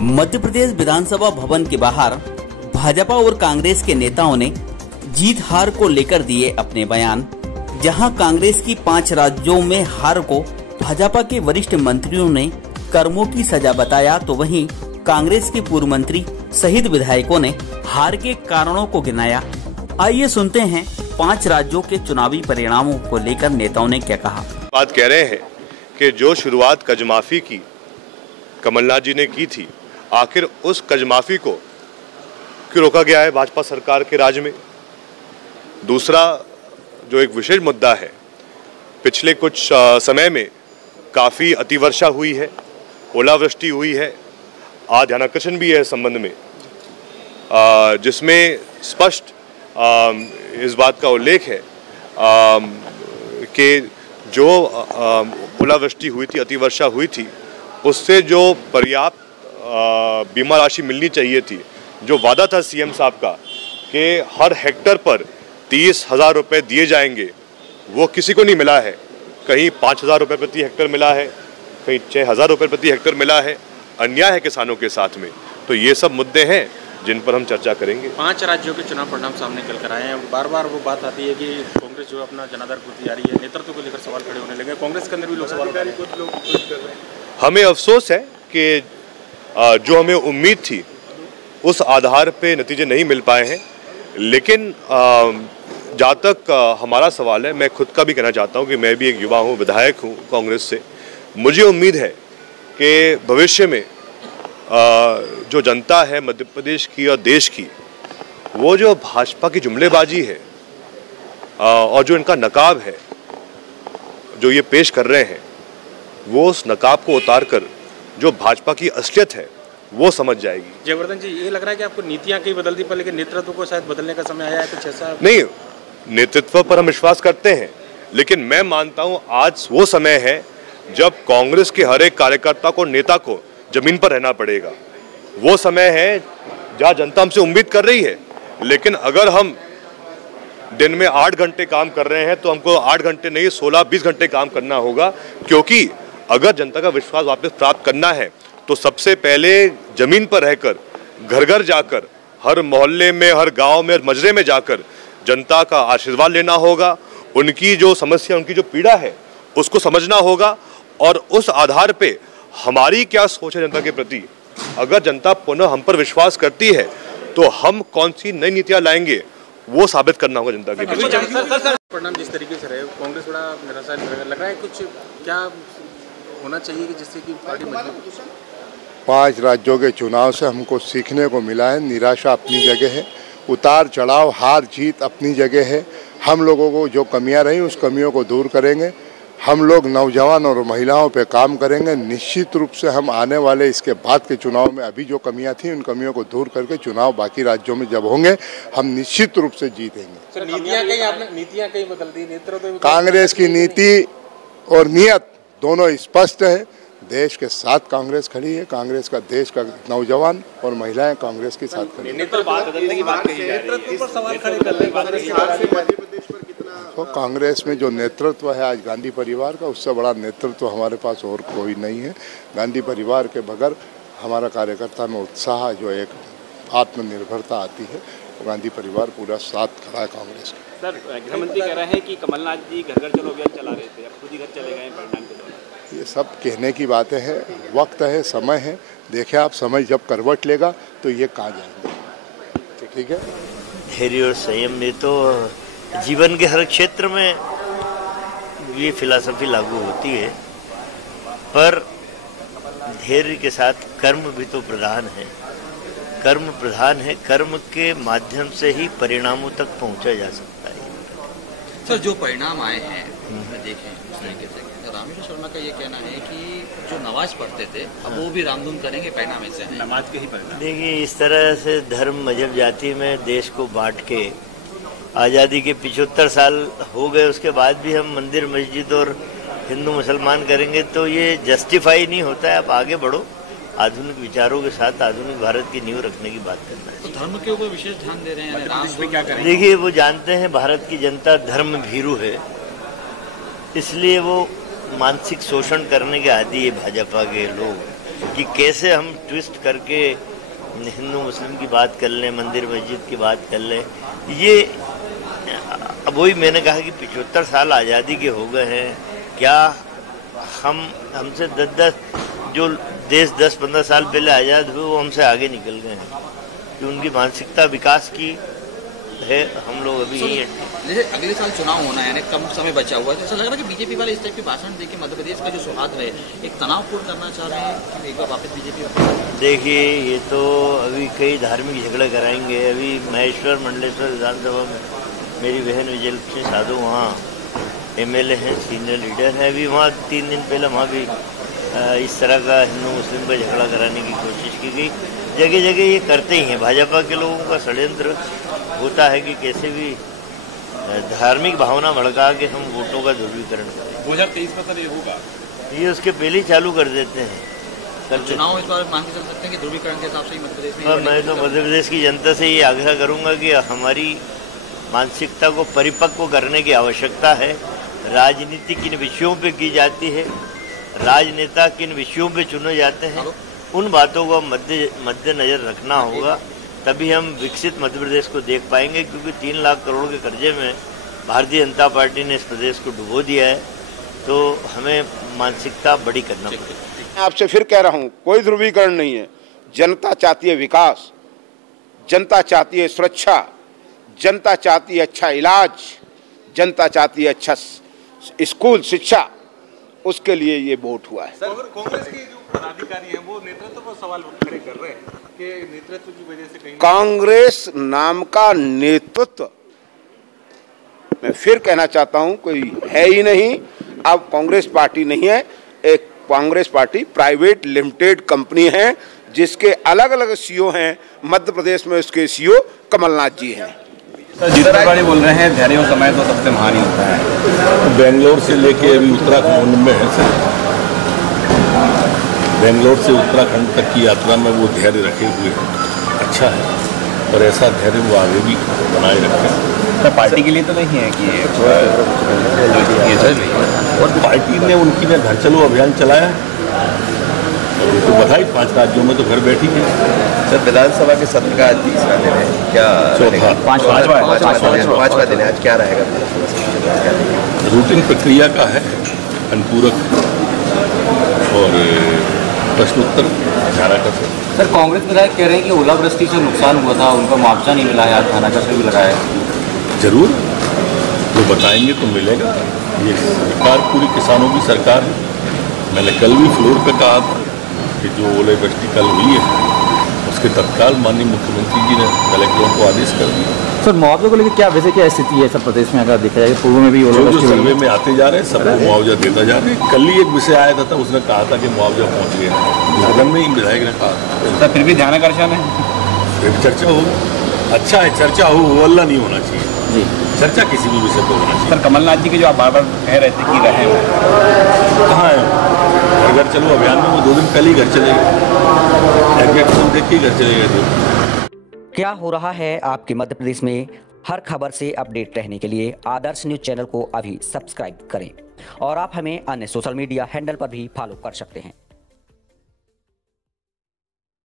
मध्य प्रदेश विधानसभा भवन के बाहर भाजपा और कांग्रेस के नेताओं ने जीत हार को लेकर दिए अपने बयान। जहां कांग्रेस की 5 राज्यों में हार को भाजपा के वरिष्ठ मंत्रियों ने कर्मों की सजा बताया, तो वहीं कांग्रेस के पूर्व मंत्री सहित विधायकों ने हार के कारणों को गिनाया। आइए सुनते हैं 5 राज्यों के चुनावी परिणामों को लेकर नेताओं ने क्या कहा। बात कह रहे हैं कि जो शुरुआत कर्जमाफी की कमलनाथ जी ने की थी, आखिर उस कर्जमाफी को क्यों रोका गया है भाजपा सरकार के राज में। दूसरा जो एक विशेष मुद्दा है, पिछले कुछ समय में काफ़ी अतिवर्षा हुई है, ओलावृष्टि हुई है। आज ध्यानाकर्षण भी है इस संबंध में, जिसमें स्पष्ट इस बात का उल्लेख है कि जो ओलावृष्टि हुई थी, अतिवर्षा हुई थी, उससे जो पर्याप्त बीमा राशि मिलनी चाहिए थी, जो वादा था सीएम साहब का कि हर हेक्टर पर 30,000 रुपये दिए जाएंगे, वो किसी को नहीं मिला है। कहीं 5,000 रुपये प्रति हेक्टर मिला है, कहीं 6,000 रुपये प्रति हेक्टर मिला है। अन्याय है किसानों के साथ में। तो ये सब मुद्दे हैं जिन पर हम चर्चा करेंगे। 5 राज्यों के चुनाव परिणाम सामने निकल कर आए हैं। बार बार वो बात आती है कि कांग्रेस जो अपना जनाधार पूर्ति जा रही है, नेतृत्व को लेकर सवाल खड़े होने लगे। कांग्रेस के अंदर भी लोग सवाल उठा रहे हैं। हमें अफसोस है कि जो हमें उम्मीद थी उस आधार पे नतीजे नहीं मिल पाए हैं। लेकिन जहाँ तक हमारा सवाल है, मैं खुद का भी कहना चाहता हूँ कि मैं भी एक युवा हूँ, विधायक हूँ कांग्रेस से। मुझे उम्मीद है कि भविष्य में जो जनता है मध्य प्रदेश की और देश की, वो जो भाजपा की जुमलेबाजी है और जो इनका नकाब है जो ये पेश कर रहे हैं, वो उस नकाब को उतार कर जो भाजपा की असलियत है वो समझ जाएगी। जयवर्धन जी, ये लग रहा है कि आपको नीतियां कई बदल दी, पर लेकिन नेतृत्व को शायद बदलने का समय आया है, कुछ ऐसा? नहीं, नेतृत्व पर हम विश्वास करते हैं, लेकिन मैं मानता हूं आज वो समय है जब कांग्रेस के हर एक कार्यकर्ता को, नेता को जमीन पर रहना पड़ेगा। वो समय है जहां जनता हमसे उम्मीद कर रही है, लेकिन अगर हम दिन में 8 घंटे काम कर रहे हैं तो हमको 8 घंटे नहीं 16-20 घंटे काम करना होगा। क्योंकि अगर जनता का विश्वास वापस प्राप्त करना है तो सबसे पहले जमीन पर रहकर, घर घर जाकर, हर मोहल्ले में, हर गांव में, हर मजरे में जाकर जनता का आशीर्वाद लेना होगा। उनकी जो समस्या, उनकी जो पीड़ा है, उसको समझना होगा और उस आधार पे हमारी क्या सोच है जनता के प्रति। अगर जनता पुनः हम पर विश्वास करती है तो हम कौन सी नई नीतियां लाएंगे, वो साबित करना होगा जनता के प्रति। परिणाम जिस तरीके से रहे, कांग्रेस बड़ा निराशा लग रहा है। कुछ क्या होना चाहिए कि जिससे कि पार्टी मजबूत? 5 राज्यों के चुनाव से हमको सीखने को मिला है, निराशा अपनी जगह है, उतार चढ़ाव, हार जीत अपनी जगह है। हम लोगों को जो कमियां रही उस कमियों को दूर करेंगे। हम लोग नौजवान और महिलाओं पे काम करेंगे। निश्चित रूप से हम आने वाले इसके बाद के चुनाव में अभी जो कमियां थी उन कमियों को दूर करके चुनाव बाकी राज्यों में जब होंगे हम निश्चित रूप से जीतेंगे। नीतियां कहीं बदल दी, नेतृत्व कांग्रेस की नीति और नियत दोनों स्पष्ट है। देश के साथ कांग्रेस खड़ी है। कांग्रेस का, देश का नौजवान और महिलाएं कांग्रेस के साथ खड़ी है। तो कांग्रेस में जो नेतृत्व है आज गांधी परिवार का, उससे बड़ा नेतृत्व हमारे पास और कोई नहीं है। गांधी परिवार के बगैर हमारा कार्यकर्ता में उत्साह, जो एक आत्मनिर्भरता आती है, वो गांधी परिवार पूरा साथ खड़ा है कांग्रेस का। सर, गृहमंत्री कह रहे हैं कि कमलनाथ जी घर घर चलो अभियान चला रहे थे, अब खुद ही घर चले गए परिणाम के दौरान। ये सब कहने की बातें हैं। वक्त है, समय है, देखें आप, समय जब करवट लेगा तो ये कहाँ जाएंगे। ठीक है। धैर्य और संयम में तो जीवन के हर क्षेत्र में ये फिलॉसफी लागू होती है, पर धैर्य के साथ कर्म भी तो प्रधान है। कर्म प्रधान है, कर्म के माध्यम से ही परिणामों तक पहुंचा जा सकता है। सर, जो परिणाम आए हैं देखें उस तरीके से, रामेश्वर शर्मा का ये कहना है कि जो नमाज पढ़ते थे अब वो भी रामधून करेंगे, परिणाम ऐसे हैं। नमाज के ही परिणाम। देखिए, इस तरह से धर्म, मजहब, जाति में देश को बांट के आज़ादी के 75 साल हो गए, उसके बाद भी हम मंदिर, मस्जिद और हिंदू मुसलमान करेंगे तो ये जस्टिफाई नहीं होता है। आप आगे बढ़ो, आधुनिक विचारों के साथ आधुनिक भारत की नींव रखने की बात करना है। तो धर्म के ऊपर विशेष ध्यान दे रहे हैं। देखिए, वो जानते हैं भारत की जनता धर्म भीरू है, इसलिए वो मानसिक शोषण करने के आदी है भाजपा के लोग। कि कैसे हम ट्विस्ट करके हिंदू मुस्लिम की बात कर लें, मंदिर मस्जिद की बात कर लें। ये अब वही मैंने कहा कि 75 साल आज़ादी के हो गए हैं, क्या हमसे 10 जो देश 10-15 साल पहले आज़ाद हुए वो हमसे आगे निकल गए हैं, कि उनकी मानसिकता विकास की है, हम लोग अभी यही हैं। जैसे अगले साल चुनाव होना है, यानी कम समय बचा हुआ है, तो ऐसा लग रहा है कि बीजेपी वाले इस टाइप के भाषण देके मध्य प्रदेश का जो सौहार्द है एक तनावपूर्ण करना चाह रहे हैं कि एक बार वापस बीजेपी। देखिए, ये तो अभी कई धार्मिक झगड़े कराएंगे। अभी महेश्वर मंडलेश्वर विधानसभा में मेरी बहन विजयलक्ष्मी साधु वहाँ MLA हैं, सीनियर लीडर है। अभी वहाँ 3 दिन पहले वहाँ भी इस तरह का हिंदू मुस्लिम का झगड़ा कराने की कोशिश की गई। जगह जगह ये करते ही हैं। भाजपा के लोगों का षड्यंत्र होता है कि कैसे भी धार्मिक भावना भड़का के हम वोटों का ध्रुवीकरण करें। 2023 में सर ये होगा, ये उसके पहले ही चालू कर देते हैं। चुनाव इस बार मान के चल सकते हैं कि ध्रुवीकरण के हिसाब से ही मध्य प्रदेश में। मैं तो मध्य प्रदेश की जनता से ये आग्रह करूंगा कि हमारी मानसिकता को परिपक्व करने की आवश्यकता है। राजनीति किन विषयों पे की जाती है, राजनेता किन विषयों पे चुने जाते हैं, उन बातों को मद्देनजर रखना होगा, तभी हम विकसित मध्य प्रदेश को देख पाएंगे। क्योंकि 3 लाख करोड़ के कर्जे में भारतीय जनता पार्टी ने इस प्रदेश को डुबो दिया है, तो हमें मानसिकता बड़ी करना पड़ेगा। आपसे फिर कह रहा हूँ, कोई ध्रुवीकरण नहीं है। जनता चाहती है विकास, जनता चाहती है सुरक्षा, जनता चाहती है अच्छा इलाज, जनता चाहती है अच्छा स्कूल शिक्षा। उसके लिए ये वोट हुआ है। कांग्रेस के जो पदाधिकारी हैं वो नेतृत्व पर सवाल खड़े कर रहे हैं कि नेतृत्व की वजह से कहीं कांग्रेस नाम का नेतृत्व, मैं फिर कहना चाहता हूं, कोई है ही नहीं। अब कांग्रेस पार्टी नहीं है, एक Congress party private limited company है जिसके अलग अलग CEO हैं। मध्य प्रदेश में उसके CEO कमलनाथ जी हैं। जीतनराय बोल रहे हैं धैर्य और समय तो सबसे महान ही होता है। बेंगलोर से लेके अभी उत्तराखंड में है सर, बेंगलोर से उत्तराखंड तक की यात्रा में वो धैर्य रखे हुए हैं। अच्छा है, और ऐसा धैर्य वो आगे भी बनाए रखें। तो पार्टी के लिए तो नहीं है कि ये चल रही है, और पार्टी ने उनकी ने घर चलो अभियान चलाया, तो बधाई। 5 राज्यों में तो घर बैठी है। सर, विधानसभा के सत्र का आज 3रा दिन है, क्या पांचवा दिन है, आज क्या रहेगा? रूटीन प्रक्रिया का है, अनुपूरक और प्रश्नोत्तर धारा का। सर, कांग्रेस विधायक कह रहे हैं कि ओलावृष्टि से नुकसान हुआ था, उनका मुआवजा नहीं मिला है, आज थाना कसर भी लगाया है। जरूर वो बताएंगे तो मिलेगा। ये सरकार पूरी किसानों की सरकार है। मैंने कल भी फ्लोर पे कहा था कि जो ओलावृष्टि कल हुई है उसके तत्काल माननीय मुख्यमंत्री जी ने कलेक्टरों को आदेश कर दिया। सर, मुआवजे को लेकर क्या वैसे क्या स्थिति है सब प्रदेश में? अगर देखा जाए पूर्व में भी जो सर्वे में आते जा रहे हैं सबको मुआवजा देता जा रहे हैं। कल ही एक विषय आया था, उसने कहा था कि मुआवजा पहुँच गया, सदन में ही विधायक ने कहा। सर, फिर भी ध्यानाकर्षण है, फिर चर्चा होगी। अच्छा है, चर्चा हो, हल्ला नहीं होना चाहिए जी। चर्चा किसी भी विषय पर होना चाहिए। सर, कमलनाथ जी के जो आप बार बार कह रहे थे कि रहे हैं, कहाँ है? घर चलो अभियान में वो 2 दिन पहले ही घर चले गए, एग्जीक्यूटिव देख के घर चले गए। क्या हो रहा है आपके मध्य प्रदेश में? हर खबर से अपडेट रहने के लिए आदर्श न्यूज चैनल को अभी सब्सक्राइब करें और आप हमें अन्य सोशल मीडिया हैंडल पर भी फॉलो कर सकते हैं।